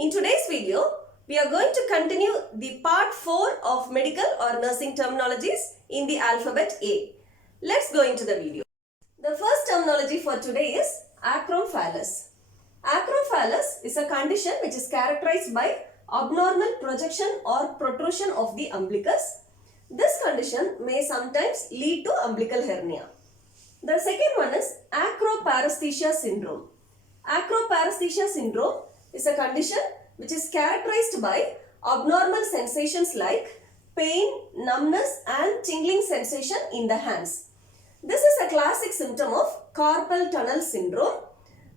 In today's video, we are going to continue the part 4 of medical or nursing terminologies in the alphabet A. Let's go into the video. The first terminology for today is acrophallus. Acrophallus is a condition which is characterized by abnormal projection or protrusion of the umbilicus. This condition may sometimes lead to umbilical hernia. The second one is Paresthesia syndrome. Paresthesia syndrome is a condition which is characterized by abnormal sensations like pain, numbness and tingling sensation in the hands. This is a classic symptom of carpal tunnel syndrome.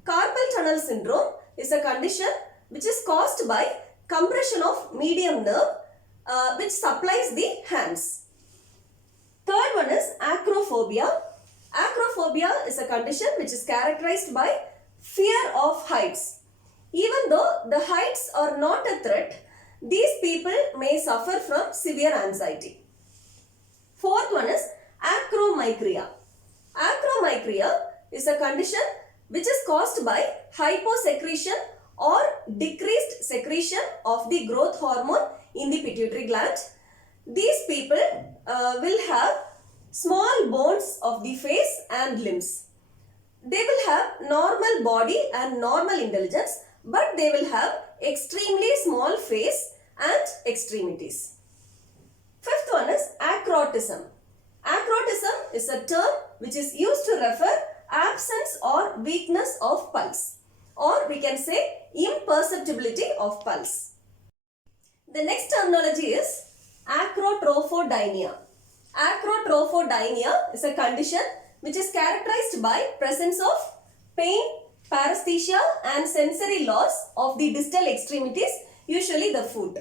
Carpal tunnel syndrome is a condition which is caused by compression of medium nerve which supplies the hands. Third one is acrophobia. Acrophobia is a condition which is characterized by fear of heights. Even though the heights are not a threat, these people may suffer from severe anxiety. Fourth one is Acromycria. Acromycria is a condition which is caused by hyposecretion or decreased secretion of the growth hormone in the pituitary gland. These people will have small bones of the face and limbs. They will have normal body and normal intelligence, but they will have extremely small face and extremities. Fifth one is acrotism. Acrotism is a term which is used to refer absence or weakness of pulse, or we can say imperceptibility of pulse. The next terminology is Acro Trophodymia. Acro Trophodymia is a condition which is characterized by presence of pain, paresthesia and sensory loss of the distal extremities, usually the foot.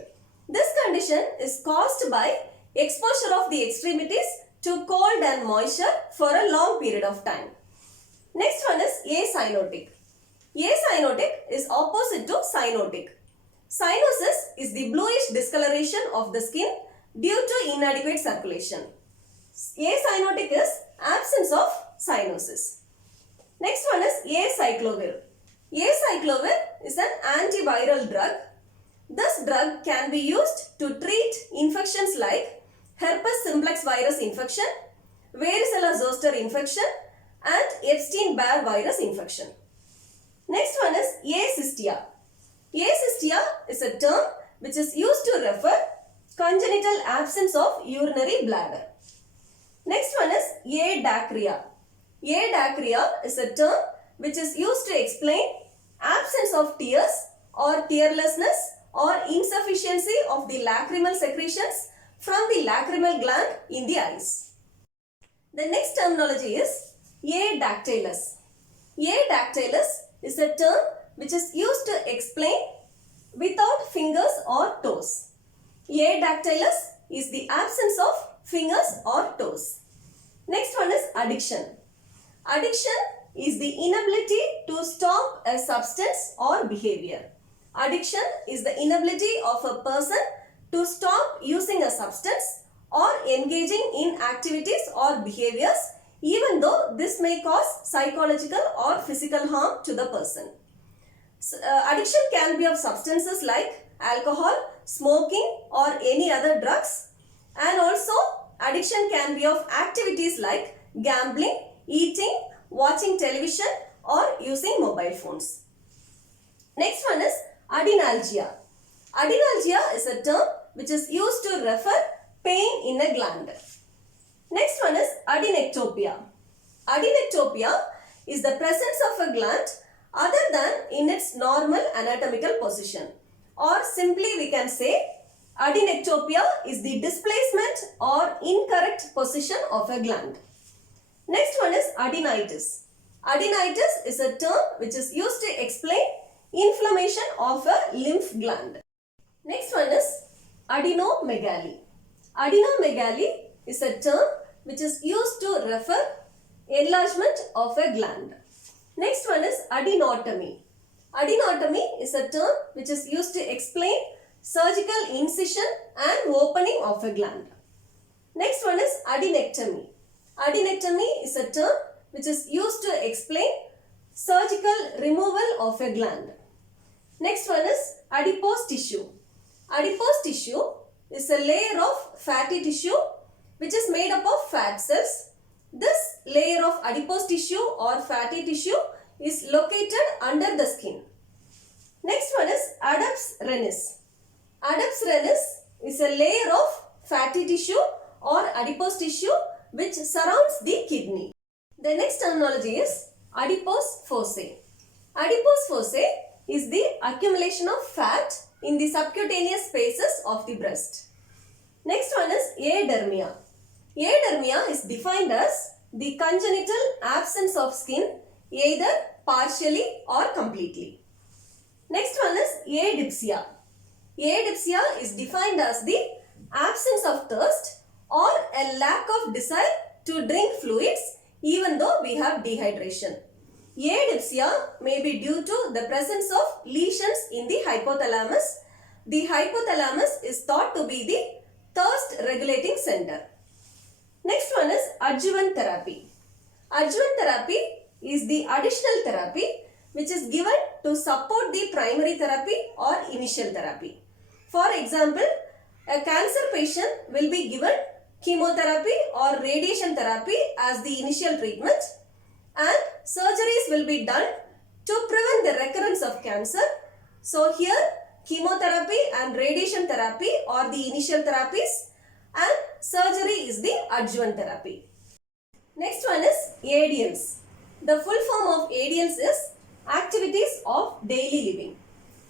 This condition is caused by exposure of the extremities to cold and moisture for a long period of time. Next one is acyanotic. Acyanotic is opposite to cyanotic. Cyanosis is the bluish discoloration of the skin due to inadequate circulation. Acyanotic is absence of cyanosis. Next one is acyclovir. Acyclovir is an antiviral drug. This drug can be used to treat infections like herpes simplex virus infection, varicella zoster infection and Epstein-Barr virus infection. Next one is acystia. Acystia is a term which is used to refer congenital absence of urinary bladder. Next one is adacria. Adacria is a term which is used to explain absence of tears or tearlessness or insufficiency of the lacrimal secretions from the lacrimal gland in the eyes. The next terminology is adactylous. Adactylous is a term which is used to explain without fingers or toes. Adactylous is the absence of fingers or toes. Next one is addiction. Addiction is the inability to stop a substance or behavior. Addiction is the inability of a person to stop using a substance or engaging in activities or behaviors, even though this may cause psychological or physical harm to the person. Addiction can be of substances like alcohol, smoking or any other drugs, and also addiction can be of activities like gambling, eating, watching television or using mobile phones. Next one is adinalgia. Adinalgia is a term which is used to refer pain in a gland. Next one is adinectopia. Adinectopia is the presence of a gland other than in its normal anatomical position, or simply we can say adinectopia is the displacement or incorrect position of a gland. Next one is adenitis. Adenitis is a term which is used to explain inflammation of a lymph gland. Next one is Adino Megali. Adino Megali is a term which is used to refer enlargement of a gland. Next one is adenotomy. Adenotomy is a term which is used to explain surgical incision and opening of a gland. Next one is adenectomy. Adenectomy is a term which is used to explain surgical removal of a gland. Next one is adipose tissue. Adipose tissue is a layer of fatty tissue which is made up of fat cells. This layer of adipose tissue or fatty tissue is located under the skin. Next one is adepts rennis. Adepts rennis is a layer of fatty tissue or adipose tissue which surrounds the kidney. The next terminology is adipose fossae. Adipose fossae is the accumulation of fat in the subcutaneous spaces of the breast. Next one is Airdermia. Airdermia is defined as the congenital absence of skin either partially or completely. Next one is Adipsia. Adipsia is defined as the absence of thirst or a lack of desire to drink fluids even though we have dehydration. Adipsia may be due to the presence of lesions in the hypothalamus. The hypothalamus is thought to be the thirst regulating center. Next one is Arjun Therapy. Arjun Therapy is the additional therapy which is given to support the primary therapy or initial therapy. For example, a cancer patient will be given chemotherapy or radiation therapy as the initial treatment, and surgeries will be done to prevent the recurrence of cancer. So here chemotherapy and radiation therapy are the initial therapies and surgery is the adjuvant therapy. Next one is ADLs. The full form of ADLs is activities of daily living.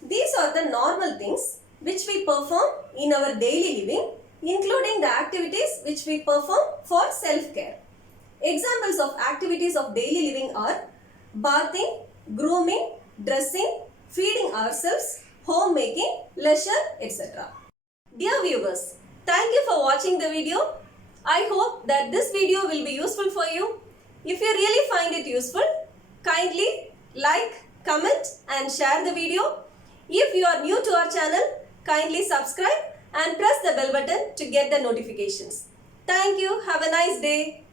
These are the normal things which we perform in our daily living, including the activities which we perform for self-care. Examples of activities of daily living are bathing, grooming, dressing, feeding ourselves, homemaking, leisure, etc. Dear viewers, thank you for watching the video. I hope that this video will be useful for you. If you really find it useful, kindly like, comment and share the video. If you are new to our channel, kindly subscribe and press the bell button to get the notifications. Thank you. Have a nice day.